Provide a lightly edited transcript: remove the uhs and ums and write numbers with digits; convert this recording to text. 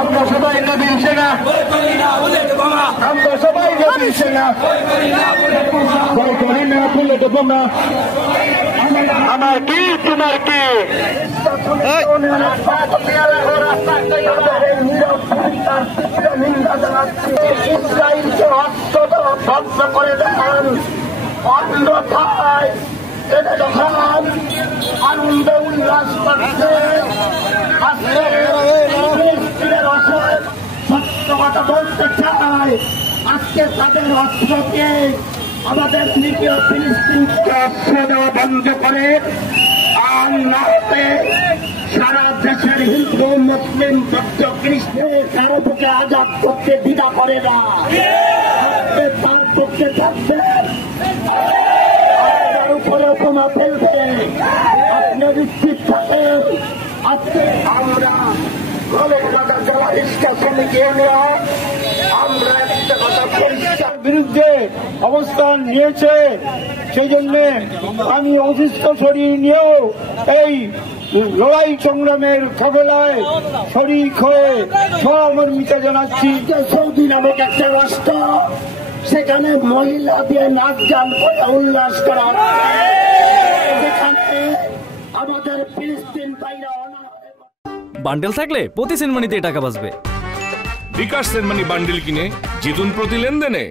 আমরা সবাই নবীর সেনা, আমরা সবাই নবীর সেনা, ভয় করি না বুলেট বোমা। আমার কি তোমার কি ইসরায়েলকে হস্তটা ধ্বংস করে দেন, অন্যথায় এটা যখন আনন্দ উল্লাস করছে সত্য কথা বলতে চাই। আজকে তাদের অস্ত্রকে আমাদের নিরীহ ফিলিস্তিনকে অস্ত্র দেওয়া বন্ধ করে আর না হতে সারা দেশের হিন্দু মুসলিম বৌদ্ধ খ্রিস্টান কারো বুকে আজাদ করতে দ্বিধা করে না, তার পক্ষে থাকবে আপনার উপরে উপমা ফেলবে। আপনি নিশ্চিত থাকেন আজকে আমরা বিরুদ্ধে অবস্থান নিয়েছে, সেই জন্য আমি অসুস্থ শরীর নিয়েও এই লড়াই সংগ্রামের কবলায় শরিক হয়ে সহমর্মিতা জানাচ্ছি। সৌদি নামক একটা রাষ্ট্র, সেখানে মহিলা দিয়ে নাচ গান করে উল্লাস করা, সেখানে আমাদের ফিলিস্তিন ভাইরা বান্ডেল থাকলে প্রতি সেনমানিতে টাকা বাঁচবে। বিকাশ সেনমানি বান্ডেল কিনে জিতুন প্রতি লেনদেনে।